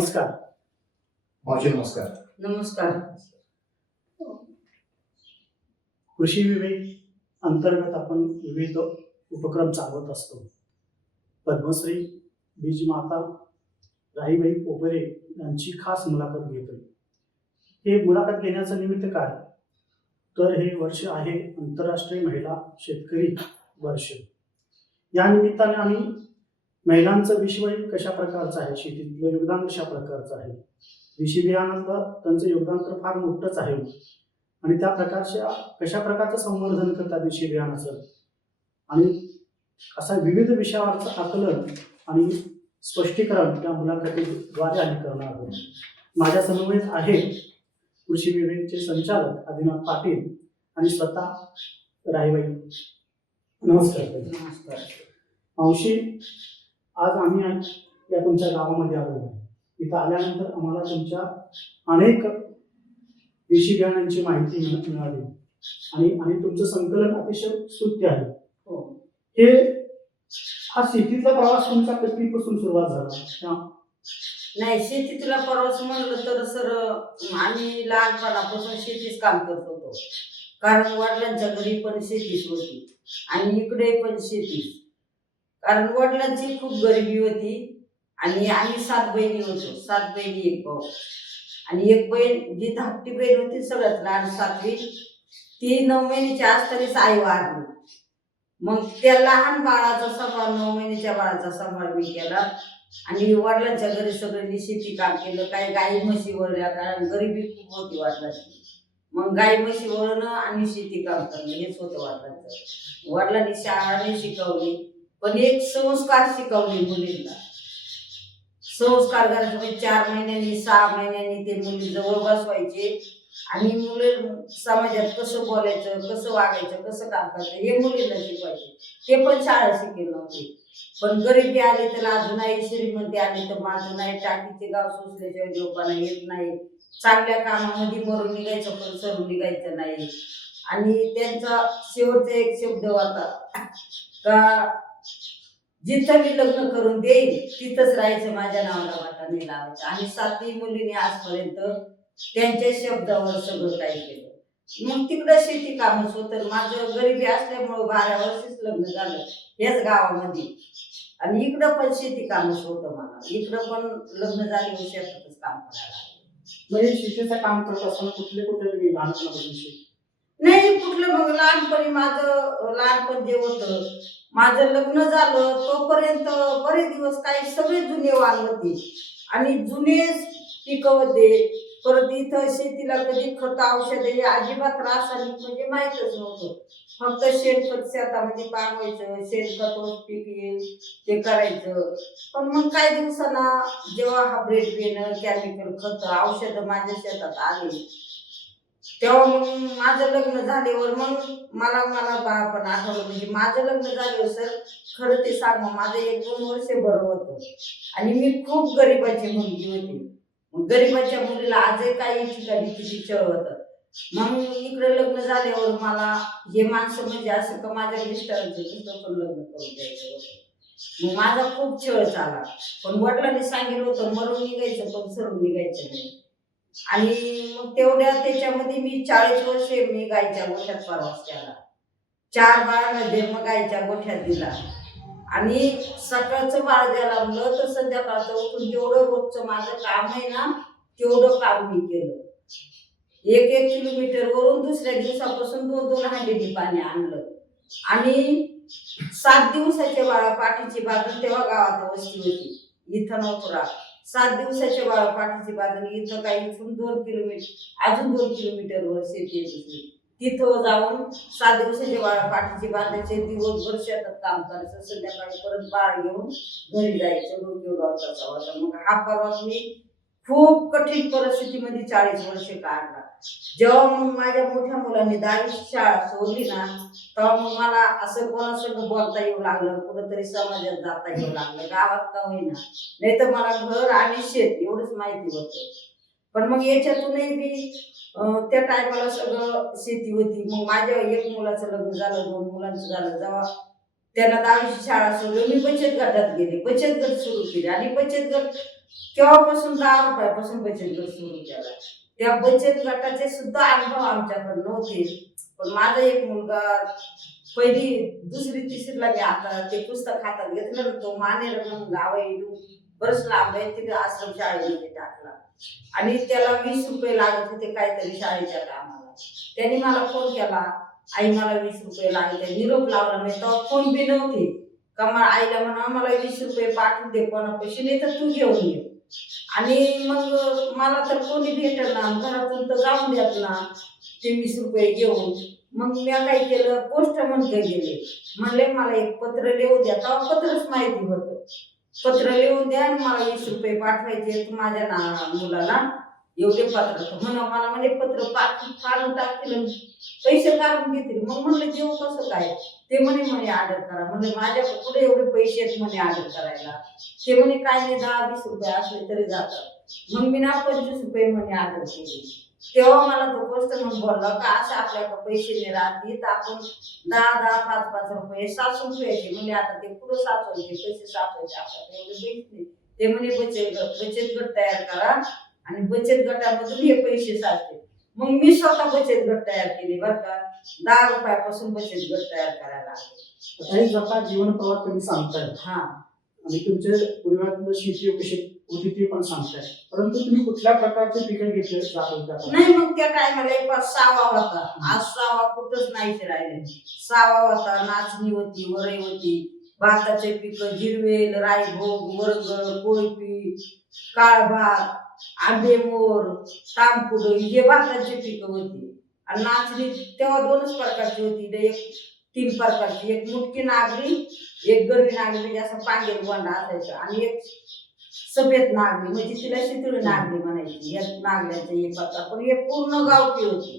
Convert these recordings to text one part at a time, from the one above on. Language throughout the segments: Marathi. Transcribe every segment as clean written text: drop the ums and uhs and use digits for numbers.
नमस्कार. मावशी नमस्कार. नमस्कार. कृषी विवेक अंतर्गत आपण विविध उपक्रम चालवत असतो. पद्मश्री बीजमाता राहीबाई पोपेरे यांची खास मुलाखत घेतोय. हे मुलाखत घेण्याचं निमित्त काय, तर हे वर्ष आहे आंतरराष्ट्रीय महिला शेतकरी वर्ष. या निमित्ताने आम्ही महिलांचं विश्व कशा प्रकारचं आहे, शेतीतलं योगदान कशा प्रकारचं आहे, देशी बियाणातलं त्यांचं योगदान तर फार मोठंच आहे आणि त्या प्रकारच्या कशा प्रकारचं संवर्धन करतात देशी बियाणाचं आणि असा विविध विषयावरचं आकलन आणि स्पष्टीकरण त्या मुलाखतीद्वारे आम्ही करणार आहोत. माझ्या समवेत आहे कृषी विवेकचे संचालक आदिनाथ पाटील आणि स्वतः राहीबाई. नमस्कार. नमस्कार. मावशी, आज आम्ही या तुमच्या गावामध्ये आलो आहे. इथं आल्यानंतर आम्हाला तुमच्या अनेक देशी बियाणांची माहिती मिळाली आणि तुमचं संकलन अतिशय स्तुत्य आहे. हो. हे हा शेतीतला प्रवास तुमचा कधीपासून सुरुवात झाला? नाही, शेतीतला प्रवास म्हणलं तर सर आम्ही लहानपणापासून शेतीच काम करत होतो. कारण वडिलांच्या घरी पण शेतीच होती आणि इकडे पण शेतीच. कारण वडिलांची खूप गरिबी होती आणि आम्ही 7 बहिणी होतो. 7 बहिणी 1 भाऊ आणि 1 बहीण जी धाकटी बहीण होती सगळ्यात लहान 7वी, ती 9 महिन्याची असतानाच आई वारली. मग त्या लहान बाळाचा सांभाळ 9 महिन्याच्या बाळाचा सांभाळ मी केला आणि वडिलांच्या घरी सगळ्यांनी शेती काम केलं. काही गाई म्हशी वळल्या, कारण गरिबी खूप होती वडिलांची. मग गाई म्हशी वळणं आणि शेती काम करणं हेच होतं वडिलांचं. वडिलांनी शाळा नाही शिकवली, पण एक संस्कार शिकवले मुलींना. संस्कार करायचे म्हणजे 4 महिन्यांनी 6 महिन्यांनी ते मुली जवळ बसवायचे आणि मुलं समाजात कसं बोलायचं, कसं वागायचं, कसं काम करायचं हे मुलींना शिकवायचे. ते पण शाळा शिकेल नव्हते. पण गरिबी आली तर अजून नाही, श्रीमंती आली तर माझं नाही, टाकीचे गाव सोसल्याशिवाय देवपाना येत नाही, चांगल्या कामामध्ये मरून निघायचं पण सरून निघायचं नाही. आणि त्यांचा शेवटचा एक शब्द होता का जिथं मी लग्न करून देईल तिथंच राहायचं, माझ्या नावाला वाटा नाही लावायचं. आणि 7ही मुलीने आजपर्यंत त्यांच्या शब्दावर सगळं काही केलं. मग तिकडं शेती कामच होतं. माझं गरिबी असल्यामुळं 12 वर्षच लग्न झालं याच गावामध्ये आणि इकडं पण शेती कामच होतं. मला इकडं पण लग्न झाले शेतातच काम करायला लागलं. म्हणजे शेतीचं काम करत असताना कुठले लहानपणापासून नाही कुठलं, मग लहानपणी माझं लहानपण जे होतं, माझं लग्न झालं तोपर्यंत बरेच दिवस काही सगळे जुने वाण होते आणि जुने पिकं होते. परत इथं शेतीला कधी खत औषध हे अजिबात रासायनिक म्हणजे माहीतच नव्हतं. फक्त शेणखत शेतामध्ये पाडवायचं, शेणखत पीक येईल ते करायचं. पण मग काही दिवसांना जेव्हा हायब्रिड बियाणं, केमिकल खत औषधं माझ्या शेतात आली, तेव्हा मग माझं लग्न झाल्यावर मग मला बाळपण आठवलं. म्हणजे माझं लग्न झाल्यावर सर खरं ते सांग, माझं 1-2 वर्ष बरं होतं आणि मी खूप गरिबाची मुलगी होती. मग गरिबाच्या मुलीला आजही काही ठिकाणी किती छळ होतं. मग इकडे लग्न झाल्यावर मला हे माणसं म्हणजे असं का माझ्या मिस्टरांचं दुसरं पण लग्न करून द्यायचं होतं. मग माझा खूप छळ झाला. पण वडिलांनी सांगितलं होतं मरून निघायचं पण सरून निघायचं नाही. आणि मग तेवढ्या त्याच्यामध्ये मी 40 वर्षे मी गायच्या गोठ्यात प्रवास केला. 4 बाळांना जन्म गायच्या गोठ्यात दिला आणि सकाळचं बाळ द्यायला लागलं तर संध्याकाळचं उठून जेवढं रोजचं माझं काम आहे ना तेवढं काम मी केलं. 1-1 किलोमीटरवरून दुसऱ्या दिवसापासून 2-2 हांडीनी पाणी आणलं आणि 7 दिवसाच्या बाळा पाठीची बाजू, तेव्हा गावात वस्ती होती, इथं नव्हतं राहत. 7 दिवसाच्या बाळा पाठीची बाजू इथं काही इथून 2 किलोमीटर अजून 2 किलोमीटरवर शेती होती. तिथं जाऊन 7 दिवसाच्या बाळा पाठीची बांधायचे, दिवसभर शेतात काम करायचं, संध्याकाळी परत बाळ घेऊन घरी जायचं. होता. मग हा प्रवास मी खूप कठीण परिस्थितीमध्ये 40 वर्षे काढला. जेव्हा मग माझ्या मोठ्या मुलांनी 10वी शाळा सोडली ना, तेव्हा मग मला असं कोणासंग बोलता येऊ लागलं, कुठंतरी समाजात जाता येऊ लागलं, गावात का होईना. नाही तर मला घर आणि शेत एवढंच माहिती होतं. पण मग याच्यातूनही मी त्या टायमाला सगळं शेती होती. मग माझ्या 1 मुलाचं लग्न झालं, 2 मुलांचं झालं. जेव्हा त्यांना 10वीची शाळा सोडली, मी बचत गटात गेले, बचत गट सुरू केले आणि बचत गट तेव्हापासून 10 रुपयापासून बचत गट सुरू केला. त्या बचत गटाचे सुद्धा अनुभव आमच्याकडे नव्हते. पण माझा एक मुलगा पहिली दुसरी तिसरीला मी आता ते पुस्तक हातात घेतलं ना, तो मानेर म्हणून गाव आहे इथून बरंच लांब आहे, तिथे आश्रम शाळेमध्ये टाकला आणि त्याला 20 रुपये लागत होते काहीतरी शाळेच्या कामाला. त्यांनी मला फोन केला, आई मला 20 रुपये लागत आहे. निरोप लावला मी, तेव्हा फोन बी नव्हते का मला आईला म्हणा मला 20 रुपये पाठवून दे कोणा पैसे, नाही तर तू घेऊन ये. आणि मग मला तर कोणी भेटल ना, घरातून तर जाऊन द्यात ना ते 20 रुपये घेऊन. मग मी काय केलं, पोस्ट म्हणते गेले, म्हणले मला एक पत्र लिहू द्या. तेव्हा पत्रच माहिती होतं, पत्र लिहून द्या आणि मला 20 रुपये पाठवायचे माझ्या मुलाला एवढे पत्र. म्हणा मला म्हणजे पत्र फाडून टाकतील पैसे काढून घेतील. मग म्हणलं देऊ कसं काय, ते म्हणे ऑर्डर करा. म्हणजे माझ्या पुढे एवढे पैसे आहेत म्हणे ऑर्डर करायला. ते म्हणे काय नाही 10-20 रुपये असले तरी जातात. मग मी ना 25 रुपये म्हणे ऑर्डर केली. तेव्हा मला तो पोस्टमन बोलला का असं आपल्याकडे पैसे नाही राहते तर आपण 10-10, 5-5 रुपये साचून ठेवायचे. म्हणजे आता ते पुढे साचवायचे, पैसे साचवायचे आपल्याकडे एवढे पैसे नाही. ते म्हणे बचत गट तयार करा आणि बचत गटामधून हे पैसे साचते. मग मी स्वतः बचत गट तयार केले बरं का. 10 रुपयापासून बचत गट तयार करायला लागले. काही जसा जीवन प्रवास तुम्ही सांगताय हा, आणि तुमच्या पूर्वातलं शेती कशी होती ते पण सांगताय, परंतु तुम्ही कुठल्या प्रकारचे पिकं घेतले जात होत्या? नाही मग त्या टायमाला एक सावा होता, आज सावा कुठंच नाहीच राहिले. सावा होता, नाचणी होती, वरई होती, भाताचे पिकं जिरवेल, रायभोग, वर्ग, कोळपी, काळभात, आंबेमोर, तांबकुड हे भाताचे पिकं होती. आणि नाचणी तेव्हा 2च प्रकारची होती, एक 3 प्रकारची, एक मुटकी नागरी, एक गरवी नागरी म्हणजे असं पांगेल गोंडा असायचं, आणि एक सफेद नागरी म्हणजे तिला शितळी नागरी म्हणायची. या नागऱ्याचं हे प्रकार पण हे पूर्ण गावठी होती.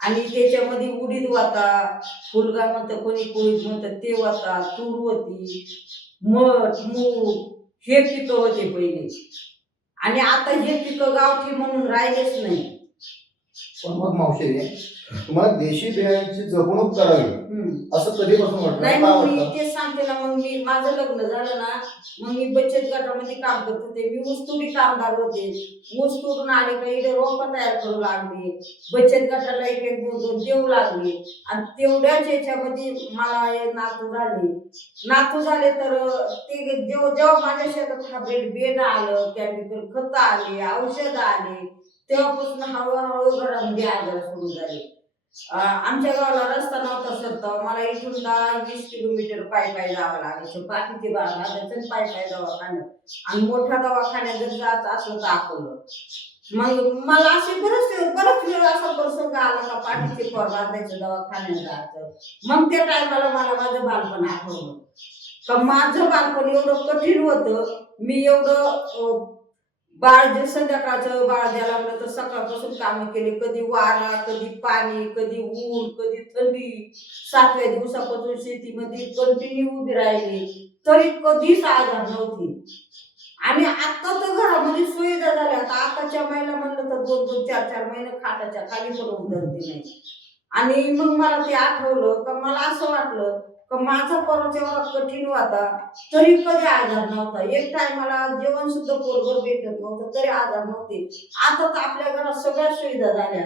आणि त्याच्यामध्ये उडीद होता, फुलगा म्हणतं कोणी कोळीत म्हणतं ते होता, तूर होती, मठ, मूग हे पिकं होते पहिले. आणि आता हे पिकं गावठी म्हणून राहिलेच नाही. पण मग मावशी तुम्हाला देशी बियाण्याची जपणूक करावी असं कधीपासून वाटलं? नाही का मग मी वाटलं? तेच सांगते ना, मग मी माझं लग्न झालं ना, मग मी बचत गटामध्ये काम करत होते. मी ऊसतोडी कामदार होते. ऊस तोडून आले का इथे रोपं तयार करू लागले, बचत गटाला 1-1, 2-2 देऊ लागले. आणि तेवढ्याच याच्यामध्ये मला नातू झाले तर ते जेव्हा माझ्या शेतात हायब्रिड बेड आलं, केमिकल खत आले, औषध आले, तेव्हापासून हळूहळू घरामध्ये आजार सुरू झाले. आमच्या गावाला रस्ता नव्हता सरता, मला इथून 10-20 किलोमीटर पायी जावं लागायचं. पाठीचे बाळाचं पायी दवाखान्यात, आणि मोठ्या दवाखान्यात जर जायचं असलं तर अकोलं. मग मला असे बरंच वेळ असा प्रसंग आला का पाठीचे पोर बांधायचं, दवाखान्यात जायचं. मग त्या टायमाला मला माझं बालपण आठवलं का माझं बालपण एवढं कठीण होतं. मी एवढं बाळ जे संध्याकाळचं बाळ द्यायला लागलं तर सकाळपासून कामं केली, कधी वारा, कधी पाणी, कधी ऊन, कधी थंडी. 7व्या दिवसापासून शेतीमध्ये कंटिन्यू उभी राहिली तरी कधीच आजार नव्हती. आणि आता तर घरामध्ये सुविधा झाल्या. आताच्या महिला म्हणलं तर 2-2, 4-4 महिने खाटाच्या खाली पण उतरते नाही. आणि मग मला ते आठवलं का मला असं वाटलं का माझा परत एवढा कठीण होता तरी कधी आजार नव्हता. एक टायमाला जेवण सुद्धा पोटभर भेटत नव्हतं तरी आजार नव्हते. आता तर आपल्या घरात सगळ्या सुविधा झाल्या.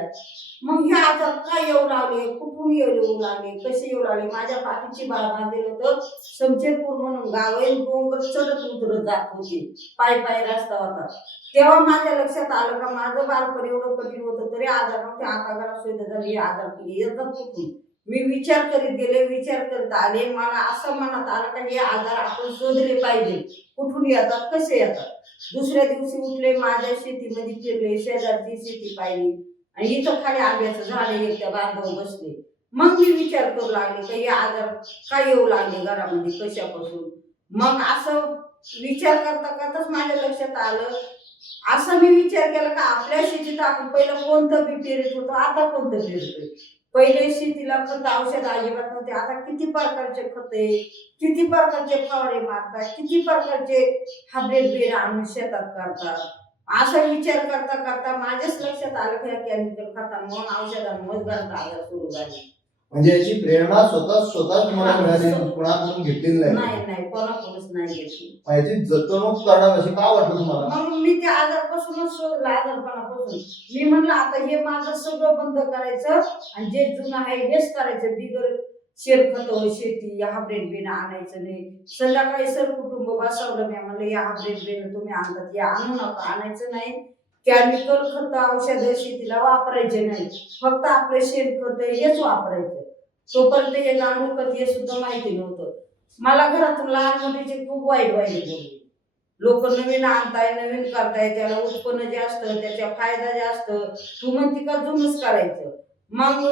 मग हे आजार काय येऊ लागले, कुठून येऊ लागले, कसे येऊ लागले? माझ्या पाठीची बाळ बांधलेलं होतं, समशेरपूर म्हणून गाव आहे, डोंगर चढत उतरत जात होती, पायी रस्ता होता. तेव्हा माझ्या लक्षात आलं का माझं बालपण एवढं कठीण होतं तरी आजार नव्हते. आता घरात सुविधा झाली, हे आजार येतात कुठून? मी विचार करीत आले. मला असं मनात आलं का हे आजार आपण शोधले पाहिजे, कुठून येतात, कसे येतात. दुसऱ्या दिवशी उठले, माझ्या शेतीमध्ये फिरले, शेजारची शेती पाहिली, आणि इथं खाली आंब्याचं झाड एकट्या बांधव बसले. मग मी विचार करू लागले का हे आजार काय येऊ लागले घरामध्ये, कशापासून. मग असं विचार करताच माझ्या लक्षात आलं, असं मी विचार केला का आपल्या शेतीत आपण पहिलं कोणतं बी पेरत होतो, आता कोणतं पेरतोय. पहिले शेतीला खत औषध अजिबात नव्हते, आता किती प्रकारचे खते, किती प्रकारचे फवारे मारतात, किती प्रकारचे हायब्रिड बेड आणून शेतात करतात. असा विचार करता माझ्याच लक्षात आलं की केमिकल खतांमुळे, औषधांमुळे घरात आजार सुरू झाले. म्हणजे याची प्रेरणा स्वतः तुम्हाला मिळाली, कुणाकडून घेतलेली नाही. नाही कोणाकडूनच नाही घेतली. याची जतवणूक करावी असे का वाटलं तुम्हाला? मग मी त्या आजारपासूनच शोधला, आजारपणापासून मी म्हणलं आता हे माझं सगळं बंद करायचं आणि जे जुनं आहे हेच करायचं. बिगर शेणखत शेती हायब्रिड बियाणं आणायचं नाही. संध्याकाळी सर कुटुंब बसवलं मी म्हणलं या हायब्रिड बियाणं तुम्ही आणतात हे आणू नका, आणायचं नाही. केमिकल खत औषध शेतीला वापरायचे नाही, फक्त आपले शेणखत हेच वापरायचं. तोपर्यंत हे गांडूळ खत हे सुद्धा माहिती नव्हतं मला. घरातून लहान मोठीचे खूप वाईट बोलले. लोक नवीन आणताय, नवीन करताय, त्याला उत्पन्न जास्त, त्याचा फायदा जास्त, तू म्हणती का जुनच करायचं. मग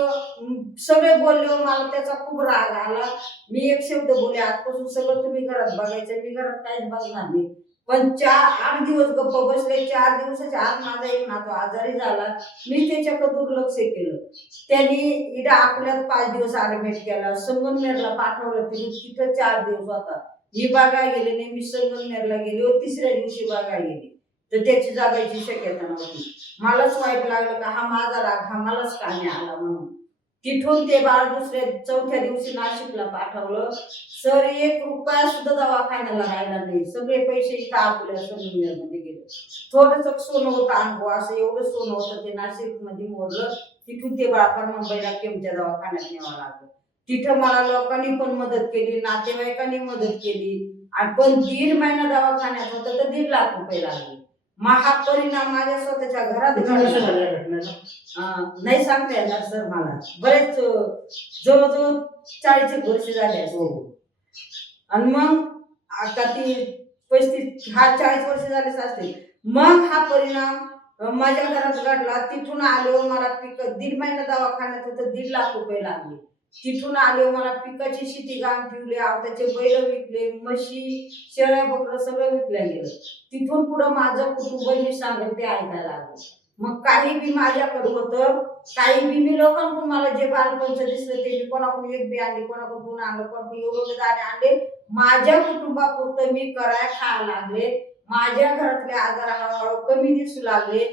सगळे बोलले, मला त्याचा खूप राग आला. मी एक शब्द बोलले, आजपासून सगळं तुम्ही घरात बघायचं, मी घरात काहीच बघणार नाही. पण 8 दिवस गप्प बसले. 4 दिवसाच्या आत माझा एक नातू आजारी झाला. मी त्याच्याकडे दुर्लक्ष केलं. त्यांनी इकडे आपल्यात 5 दिवस ऍडमिट केला, संगमनेरला पाठवलं. तिथं 4 दिवस होता. मी बघायला गेले नाही, मी संगमनेरला गेले व 3ऱ्या दिवशी बघायला गेले तर त्याची जागायची शक्यता नव्हती. मलाच वाईट लागलं का हा माझा राग हा मलाच का नाही आला म्हणून. तिथून ते बाळ 4थ्या दिवशी नाशिकला पाठवलं. सर 1 रुपया सुद्धा दवाखान्याला राहिला नाही. सगळे पैसे इथं आपल्या संगमनेरमध्ये गेले. थोडंसं सोनं होतं अनुभव, असं एवढं सोनं होतं ते नाशिक मध्ये मोडलं. तिथून ते बाळापण मुंबईला केमच्या दवाखान्यात न्यावं लागलं. तिथं मला लोकांनी पण मदत केली, नातेवाईकांनी मदत केली. आणि पण 1.5 महिना दवाखान्यात होतं तर 1.5 लाख रुपये लागले. मग हा परिणाम माझ्या स्वतःच्या घरात नाही सांगता येणार सर. मला बरेच जवळजवळ 40 वर्ष झाले असते. आणि मग आता ती 40 वर्ष झालेच असते. मग हा परिणाम माझ्या घरात घडला. तिथून आलो मला 1.5 महिना दवाखान्यात होतं, 1.5 लाख रुपये लागले. तिथून आले मला पिकाची शेती गाम ठेवली, आवताचे बैल विकले, म्हशी शेळ्या बकरं सगळं विकल्या गेलं. तिथून पुढं माझं कुटुंब मी सांगेल ते ऐकायला लागलं. मग काही बी माझ्याकडे होतं, काही बी मी लोकांकडून मला जे बालपणचं दिसलं ते मी कोणाकडून 1 बी आणली, कोणाकडून 2 आणलं, कोणाकडून एवढे दाणे आणले. माझ्या कुटुंबापुरतं मी करायला खायला लागले. माझ्या घरातले आजार हळूहळू कमी दिसू लागले.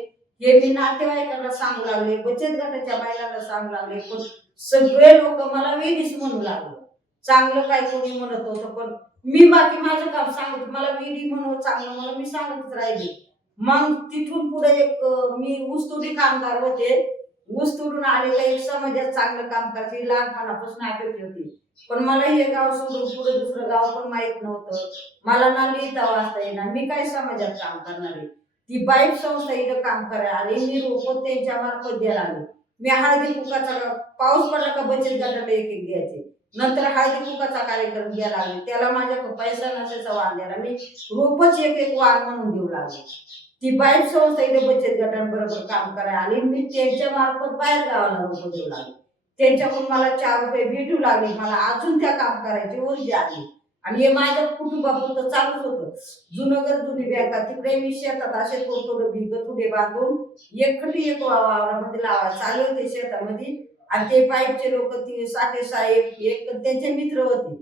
हे मी नातेवाईकांना सांगू लागले, बचत गटाच्या बायकांना सांगू लागले. पण सगळे लोक मला वेडीच म्हणू लागले. चांगलं काय कोणी म्हणत होतं पण मी बाकी माझं काम सांगत, मला वेडी म्हणून चांगलं म्हणून मी सांगतच राहिले. मग तिथून पुढे एक मी ऊसतोडी कामगार होते. ऊस तोडून आले का एक समाजात चांगलं काम करायची लहानपणापासून अपेक्षा होती. पण मला हे गाव सोडून पुढे दुसरं गाव पण माहित नव्हतं. मला ना लिहिता वाचता येणार, मी काय समाजात काम करणार आहे. ती बाईक संस्था इथं काम करायला आली. मी रोपं त्यांच्या मार्फत द्यायला आले. मी हळदी कुकाचा पाऊस पडला का बचत गटाला 1-1 द्यायचे. नंतर हळदी कुकाचा कार्यक्रम घ्यायला लागले. त्याला माझ्याकडे पैसा नसायचा वाण द्यायला मी रोपच 1-1 वाण म्हणून देऊ लागले. ती बाईक संस्था इथे बचत गटांबरोबर काम करायला आली. मी त्यांच्या मार्फत बाहेर गावाला रोपं देऊ लागले. त्यांच्याकडून मला 4 रुपये भेटू लागले. मला अजून त्या काम करायची ऊर्जा आली. आणि हे माझ्या कुटुंबापुरतं चालूच होतं. जुनगर जुनी बँका तिकडे मी शेतात असे थोडं बिग थोडे बांधून एकखटी एक वावरामध्ये लावा चालू होते शेतामध्ये. आणि ते पाईपचे लोक ते साठे साहेब एक त्यांचे मित्र होते,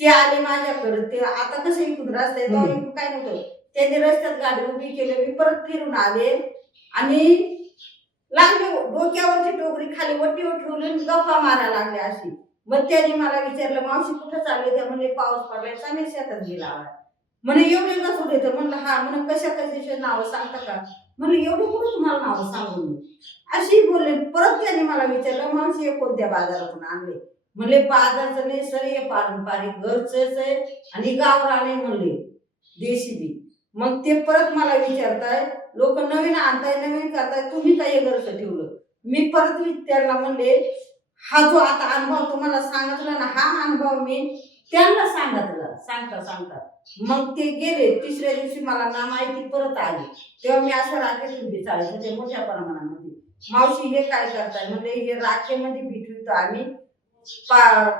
ते आले माझ्याकडे. ते आता कसं इकडून रस्ता आहे तो इकडून काय नव्हतं, त्यांनी रस्त्यात गाडी उभी केली. मी परत फिरून आले आणि लागले डोक्यावरची टोकरी खाली वटीवर ठेवली गप्पा मारायला लागले अशी. मग त्यांनी मला विचारलं मावशी कुठं चालले? त्या म्हणले पाऊस पडलाय चांगले शेतात गेला. म्हणे एवढे का थोडे तर म्हणलं हा. म्हणे कशा कशाचे नावं सांगता का? म्हणलं एवढं कुठं तुम्हाला नावं सांगून मी अशी बोलले. परत त्यांनी मला विचारलं मावशी हे कोणत्या बाजारातून आणले? म्हणले बाजारचं नाही सर, हे पारंपरिक घरचंच आहे आणि गावराने म्हणले देशी बी. मग ते परत मला विचारताय, लोक नवीन आणताय नवीन करताय, तुम्ही काय घरचं ठेवलं? मी परत त्यांना म्हणले हा जो आता अनुभव तुम्हाला सांगितला ना, हा अनुभव मी त्यांना सांगितला सांगता. मग ते गेले. 3ऱ्या दिवशी मला ना माहिती परत आली. तेव्हा मी असं राखेत उभी चालत होते मोठ्या प्रमाणामध्ये. मावशी हे काय करताय? म्हणजे हे राखेमध्ये भिटवितो आम्ही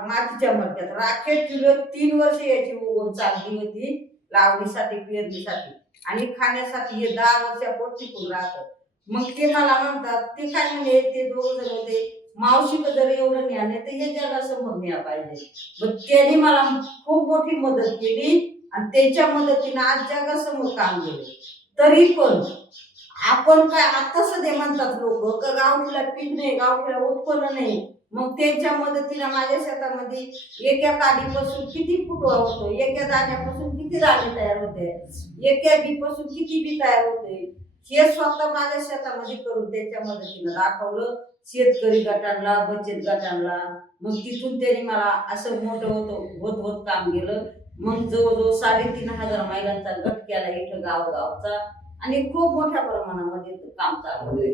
मातीच्या मडक्यात राखेत ठेवलं. 3 वर्ष याची उगवण चालली होती लावणीसाठी पेरणीसाठी आणि खाण्यासाठी. हे 10 वर्षापोट टिकून राहतं. मग ते मला म्हणतात ते काय म्हणे, ते 2 जण होते, मावशीकडे जर एवढं ज्ञान आहे तर हे जगासमोर न्या पाहिजे. मग त्यांनी मला खूप मोठी मदत केली आणि त्याच्या मदतीने आज जगासमोर काम केलं. तरी पण आपण काय आता सध्या म्हणतात लोक का गावठीला पीक नाही, गावठीला उत्पन्न नाही. मग त्यांच्या मदतीनं माझ्या शेतामध्ये एका काडीपासून किती फुटवा होतो, एका दाण्यापासून किती दाणे तयार होते, एका बीपासून किती बी तयार होते, हे स्वतः माझ्या शेतामध्ये करून त्यांच्या मदतीनं दाखवलं. शेतकरी गटांना, बचत गटांना, मग तिथून त्यांनी मला असं मोठं होत काम केलं. मग जवळजवळ 3,500 महिलांचा गट केला इथं गावगावचा आणि खूप मोठ्या प्रमाणामध्ये काम चालू.